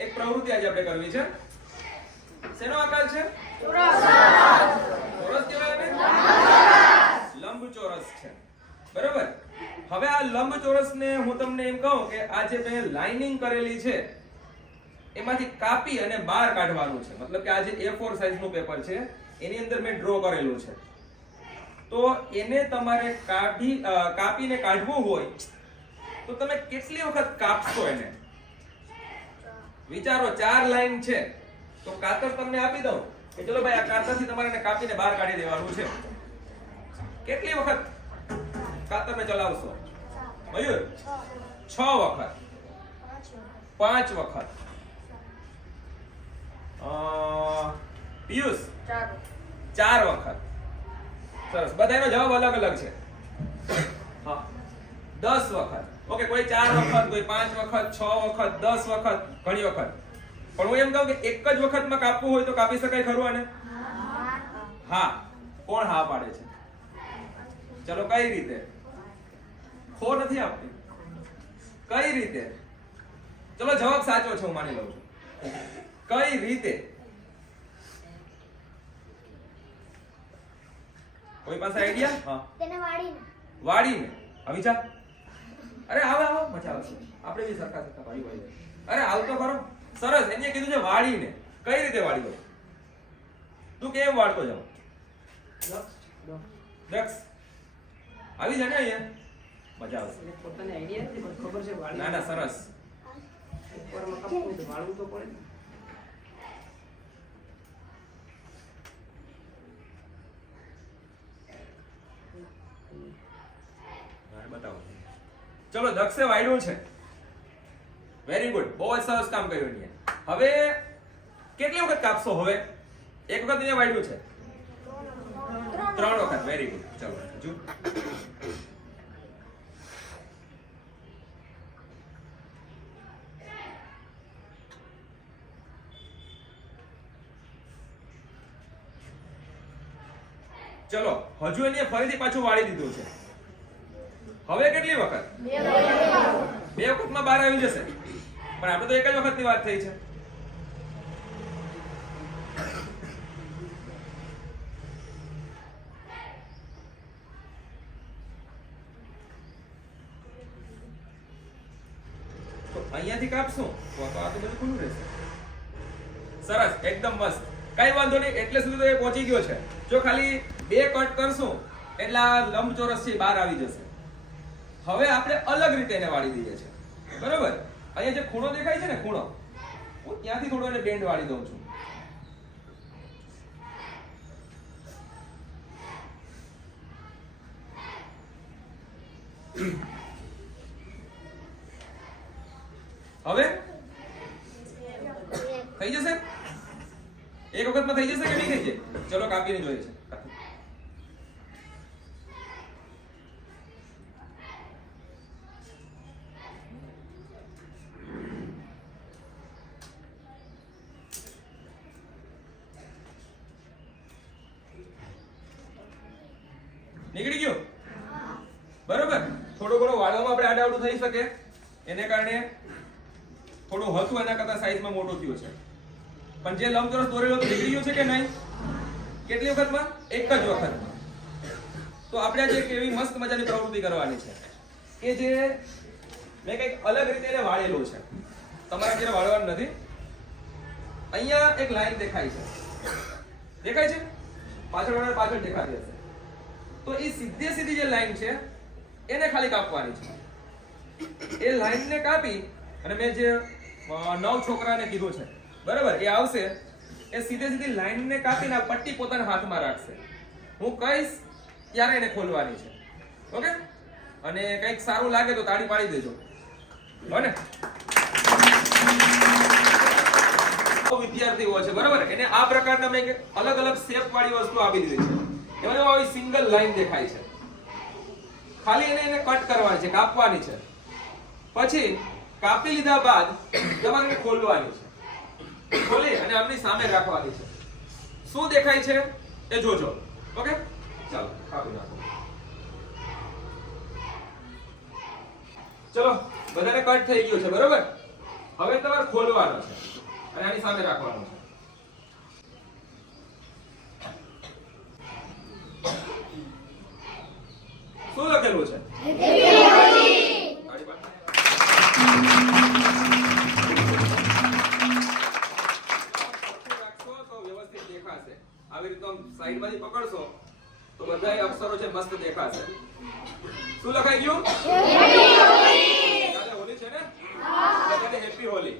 એક પ્રવૃત્તિ આજે આપણે કરવી છે. શેનો આકાર છે? ચોરસ. ચોરસ કહેવાય ને? લંબચોરસ છે. બરાબર. હવે આ લંબચોરસને હું તમને એમ કહું કે આ જે મેં લાઇનિંગ કરેલી છે એમાંથી કાપી અને બહાર કાઢવાનું છે. મતલબ કે આ જે A4 સાઈઝનું પેપર છે એની અંદર મેં ડ્રો કરેલું છે. તો એને તમારે કાપીને કાઢવું હોય તો તમે કેટલી વખત કાપશો એને? વિચારો. 4 લાઈન છે તો કાતર તમને આપી દઉં કે ચલો ભાઈ આ કાતરથી તમારે એને કાપીને બહાર કાઢી દેવાનું છે. કેટલી વખત કાતરને ચલાવશો? મયુર? 6 વખત, 5 વખત, પિયુષ 4 વખત. સરસ. બધાનો જવાબ અલગ અલગ છે. હા, 10 વખત. ઓકે, કોઈ 4 વખત, કોઈ 5 વખત, 6 વખત, 10 વખત, ઘણી વખત. પણ હું એમ કહું કે એક જ વખતમાં કાપવું હોય તો કાપી શકાય ખરું આને? હા. કોણ હા પાડે છે? ચલો, કઈ રીતે? ખો નથી આપતી. કઈ રીતે? ચલો, જવાબ સાચો છે, હું માની લઉં છું. કઈ રીતે? કોઈ પાસે આઈડિયા? હા. તેને વાળીને. વાળીને. અવિચા? અરે આવો આવો, મજા આવશે. આપણે બી સરખા સરખા વાળી વાળી. અરે આવતો ખરો. સરસ. એને કીધું છે વાળીને. કઈ રીતે વાળી દો? તું કેમ વાળતો જાવ? દક્ષ આવી જાય ને અહીંયા. મજા આવશે. પોતાને આઈડિયા નથી પણ ખબર છે વાળી. ના ના, સરસ. ઉપરમાં કાપવું તો વાળવું તો પડે. બતાવો. ચલો, દક્ષે વાળ્યું છે. Very good. બહુ જ સરસ કામ કર્યું અહીંયા. હવે કેટલી વખત કાપશો? હવે એક વખત અહીંયા વાળ્યું છે. 3 વખત. Very good. ચલો હજુ. ચલો, હજુ એને ફરીથી પાછું વાળી દીધું છે. હવે કેટલી વખત? 2 વખતમાં બહાર આવી જશે. પણ આપણે તો એક જ વખતની વાત થઈ છે. તો અહીંયાથી કાપશું તો આ તો બધું ખુલ્લું રહેશે. સરસ, એકદમ મસ્ત. કઈ વાંધો નહીં. એટલે સુધી તો એ પહોંચી ગયો છે. જો ખાલી 2 કટ કરશું એટલે આ લંબચોરસ છે બહાર આવી જશે. હવે આપણે અલગ રીતે એને વાળી દઈએ છીએ. બરોબર. અહીંયા જે ખૂણો દેખાય છે ને, ખૂણો, હું ત્યાંથી થોડો એને બેન્ડ વાળી દઉં છું. હવે થઈ જશે? એક વખતમાં થઈ જશે કે નહીં થઈ જાય? ચલો, કાપીને જોઈએ છે. નીકળી ગયું? બરોબર. થોડું ઘણું વાળવામાં આપણે આડાવડું થઈ શકે એને કારણે થોડું હતું, એના કરતા સાઈઝમાં મોટું થયું છે. પણ જે લંબચોરસ દોરેલો તો નીકળી ગયું છે કે નહીં? કેટલી વખતમાં? એક જ વખતમાં. તો આપણે આજે એક એવી મસ્ત મજાની પ્રવૃત્તિ કરવાની છે કે જે મેં કંઈક અલગ રીતે એને વાળેલું છે. તમારે અત્યારે વાળવાનું નથી. અહીંયા એક લાઈન દેખાય છે. દેખાય છે? પાછળ દેખાતી હશે. તો એ સીધે સીધી જે લાઈન છે એને ખાલી કાપવાની છે. એ લાઈનને કાપી અને મેં જે 9 છોકરાને કીધું છે, બરાબર, એ આવશે. એ સીધે સીધી લાઈનને કાપીને આ પટ્ટી પોતાના હાથમાં રાખશે. હું કહીશ ત્યારે એને ખોલવાની છે. ઓકે? અને કંઈક સારું લાગે તો તાળી પાડી દેજો. બને? વિદ્યાર્થીઓ છે, બરાબર, એને આ પ્રકારના મેં અલગ અલગ શેપ વાળી વસ્તુ આપી દીધી છે. એમાં આવી સિંગલ લાઈન દેખાય છે. ખાલી એને કટ કરવાની છે, કાપવાની છે. પછી કાપી લીધા બાદ તમારે ખોલવાની છે. ખોલી અને આમની સામે રાખવાની છે. શું દેખાય છે એ જોજો. ઓકે? ચાલો, કાપી નાખો. ચલો, બધાને કટ થઈ ગયું છે, બરોબર? હવે તમારે ખોલવાનો છે અને આની સામે રાખવાનો છે. શું લખેલું છે? તાળી પાડ. રાખશો તો વ્યવસ્થિત દેખાશે. આવી રીતે આમ સાઈડમાંથી પકડશો તો બધાય અક્ષરો છે મસ્ત દેખાશે. શું લખાઈ ગયું? કાલે હોલી છે ને? બધાને હેપી હોલી.